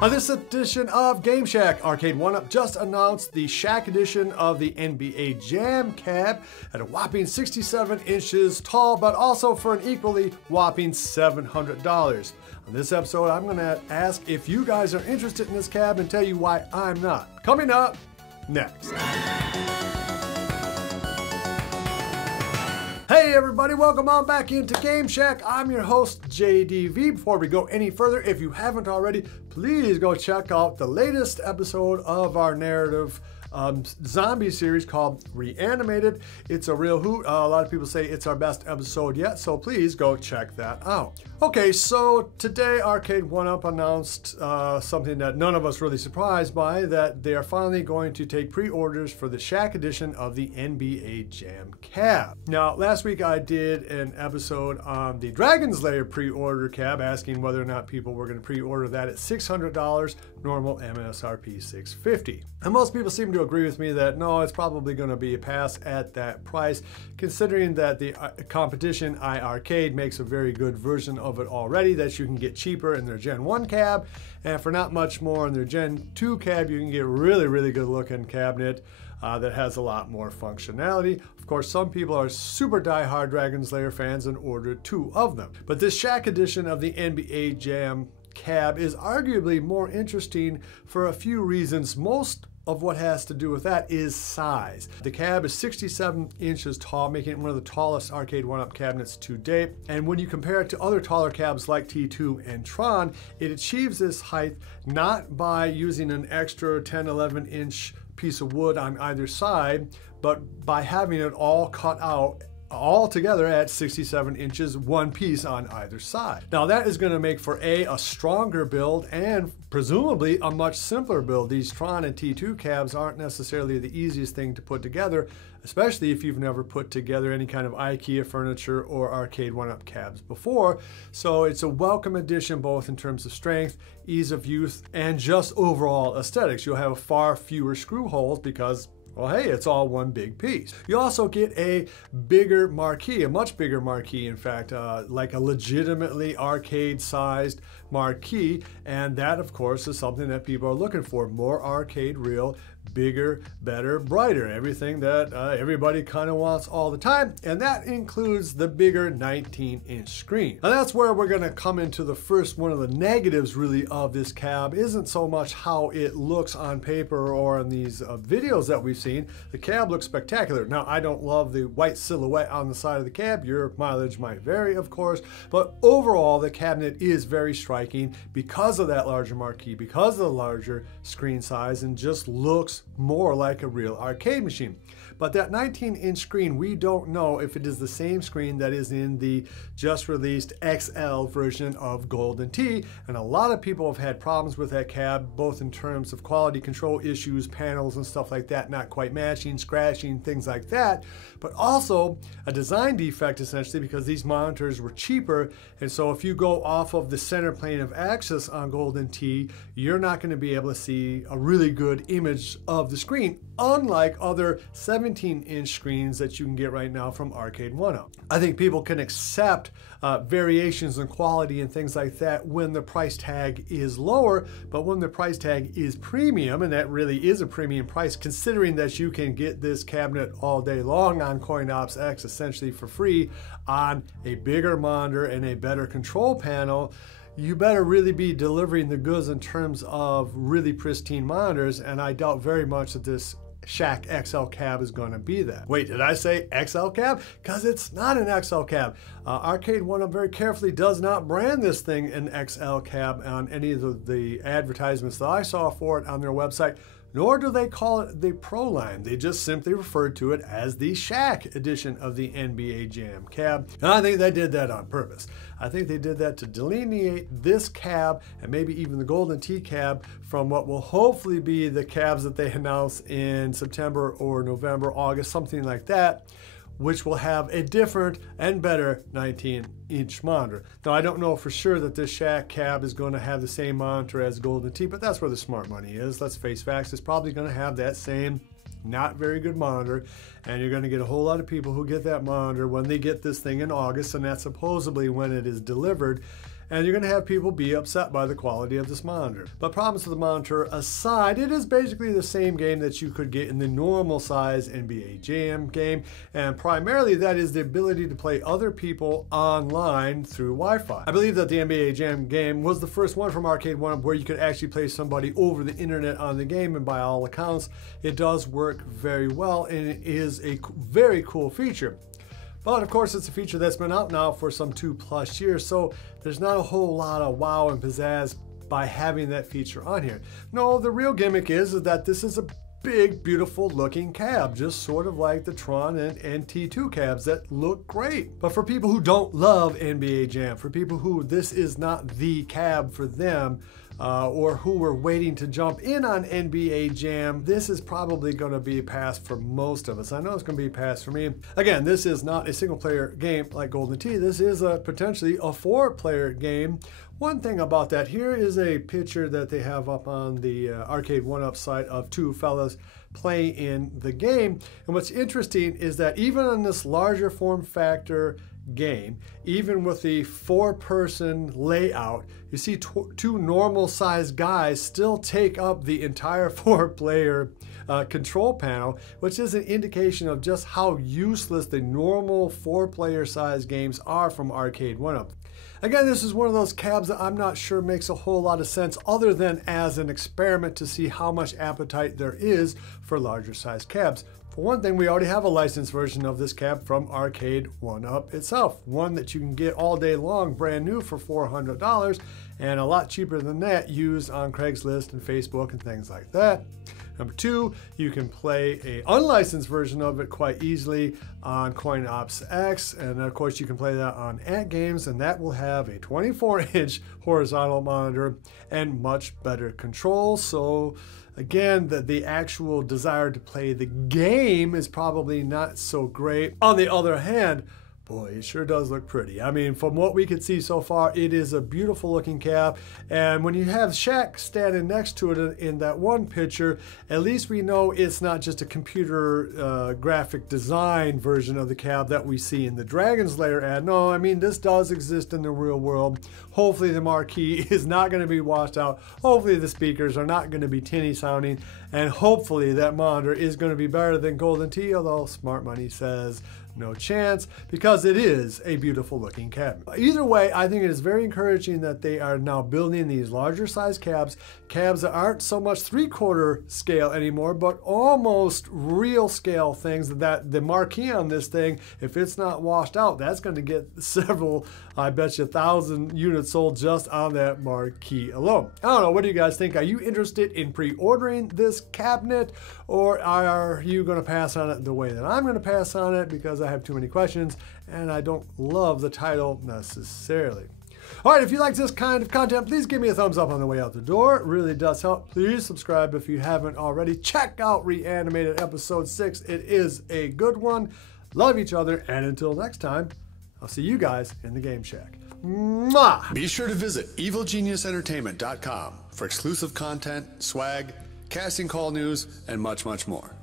On this edition of Game Shack, Arcade1up just announced the Shaq edition of the NBA JAM cab at a whopping 67 inches tall, but also for an equally whopping $700. On this episode, I'm going to ask if you guys are interested in this cab and tell you why I'm not. Coming up next. Hey everybody, welcome on back into Game Shack. I'm your host, JDV. Before we go any further, if you haven't already, please go check out the latest episode of our narrative zombie series called Reanimated. It's a real hoot. A lot of people say it's our best episode yet, so please go check that out. Okay, so today Arcade1up announced something that none of us really surprised by, that they are finally going to take pre-orders for the Shaq edition of the NBA JAM cab. Now, last week I did an episode on the Dragon's Lair pre-order cab, asking whether or not people were going to pre-order that at $600, normal MSRP $650. And most people seem to agree with me that no, it's probably going to be a pass at that price, considering that the competition iArcade makes a very good version of it already that you can get cheaper in their Gen 1 cab, and for not much more in their Gen 2 cab you can get a really good looking cabinet that has a lot more functionality. Of course, some people are super die-hard Dragon's Lair fans and ordered 2 of them. But this Shaq edition of the NBA JAM cab is arguably more interesting for a few reasons. Most of what has to do with that is size. The cab is 67 inches tall, making it one of the tallest Arcade1up cabinets to date. And when you compare it to other taller cabs like T2 and Tron, it achieves this height not by using an extra 10-11 inch piece of wood on either side, but by having it all cut out all together at 67 inches, one piece on either side. Now that is going to make for a stronger build and presumably a much simpler build. These Tron and T2 cabs aren't necessarily the easiest thing to put together, especially if you've never put together any kind of IKEA furniture or Arcade1up cabs before. So it's a welcome addition both in terms of strength, ease of use, and just overall aesthetics. You'll have far fewer screw holes because, well, hey, it's all one big piece. You also get a bigger marquee, a much bigger marquee, in fact, like a legitimately arcade-sized marquee, and that, of course, is something that people are looking for. More arcade real, bigger, better, brighter, everything that everybody kind of wants all the time, and that includes the bigger 19-inch screen. And that's where we're going to come into the first one of the negatives, really, of this cab. Isn't so much how it looks on paper or in these videos that we've seen. The cab looks spectacular. Now, I don't love the white silhouette on the side of the cab. Your mileage might vary, of course, but overall, the cabinet is very striking because of that larger marquee, because of the larger screen size, and just looks more like a real arcade machine. But that 19-inch screen, we don't know if it is the same screen that is in the just released XL version of Golden Tee, and a lot of people have had problems with that cab, both in terms of quality control issues, panels and stuff like that not quite matching, scratching, things like that, but also a design defect essentially because these monitors were cheaper, and so if you go off of the center plane of axis on Golden Tee, you're not going to be able to see a really good image of the screen, unlike other 17-inch screens that you can get right now from Arcade1up. I think people can accept variations in quality and things like that when the price tag is lower, but when the price tag is premium, and that really is a premium price considering that you can get this cabinet all day long on CoinOps X essentially for free on a bigger monitor and a better control panel, you better really be delivering the goods in terms of really pristine monitors, and I doubt very much that this Shaq XL cab is going to be that. Wait, did I say XL cab? Because it's not an XL cab. Arcade1up very carefully does not brand this thing an XL cab on any of the advertisements that I saw for it on their website, nor do they call it the Pro line. They just simply referred to it as the Shaq edition of the NBA JAM cab. And I think they did that on purpose. I think they did that to delineate this cab and maybe even the Golden Tee cab from what will hopefully be the cabs that they announce in September or November, August, something like that, which will have a different and better 19-inch monitor. Now, I don't know for sure that this Shaq cab is going to have the same monitor as Golden Tee, but that's where the smart money is. Let's face facts, it's probably going to have that same not very good monitor, and you're going to get a whole lot of people who get that monitor when they get this thing in August, and that's supposedly when it is delivered. and you're going to have people be upset by the quality of this monitor. But problems with the monitor aside, it is basically the same game that you could get in the normal size NBA Jam game, and primarily that is the ability to play other people online through Wi-Fi. I believe that the NBA Jam game was the first one from Arcade1up where you could actually play somebody over the internet on the game, and by all accounts, it does work very well, and it is a very cool feature. But of course, it's a feature that's been out now for some 2+ years, so there's not a whole lot of wow and pizzazz by having that feature on here. No, the real gimmick is that this is a big, beautiful looking cab, just sort of like the Tron and T2 cabs that look great. But for people who don't love NBA Jam, for people who this is not the cab for them, or who were waiting to jump in on NBA Jam, this is probably going to be a pass for most of us. I know it's going to be a pass for me. Again, this is not a single-player game like Golden Tee. This is potentially a 4-player game. One thing about that, here is a picture that they have up on the Arcade1up site of 2 fellas playing in the game. And what's interesting is that even on this larger form factor game, even with the 4-person layout, you see 2 normal sized guys still take up the entire 4-player control panel, which is an indication of just how useless the normal 4-player size games are from Arcade1up. Again, this is one of those cabs that I'm not sure makes a whole lot of sense other than as an experiment to see how much appetite there is for larger size cabs. For one thing, we already have a licensed version of this cab from Arcade1up itself, one that you can get all day long brand new for $400 and a lot cheaper than that used on Craigslist and Facebook and things like that. Number 2, you can play an unlicensed version of it quite easily on CoinOps, and of course you can play that on Ant Games, and that will have a 24-inch horizontal monitor and much better control. So again, the actual desire to play the game is probably not so great. On the other hand, boy, it sure does look pretty. I mean, from what we could see so far, it is a beautiful looking cab. And when you have Shaq standing next to it in that one picture, at least we know it's not just a computer graphic design version of the cab that we see in the Dragon's Lair ad. No, I mean, this does exist in the real world. Hopefully the marquee is not going to be washed out. Hopefully the speakers are not going to be tinny sounding. And hopefully that monitor is going to be better than Golden Tee, although Smart Money says no chance, because it is a beautiful looking cab. Either way, I think it is very encouraging that they are now building these larger size cabs that aren't so much 3/4 scale anymore, but almost real scale things. That the marquee on this thing, if it's not washed out, that's going to get several, I bet you 1,000 units sold just on that marquee alone. I don't know, what do you guys think? Are you interested in pre-ordering this cabinet, or are you going to pass on it the way that I'm going to pass on it, because I have too many questions and I don't love the title necessarily. All right, if you like this kind of content, please give me a thumbs up on the way out the door. It really does help. Please subscribe if you haven't already. Check out Reanimated episode 6. It is a good one. Love each other, and until next time, I'll see you guys in the Game Shack. Mwah! Be sure to visit evilgeniusentertainment.com for exclusive content, swag, casting call news, and much, much more.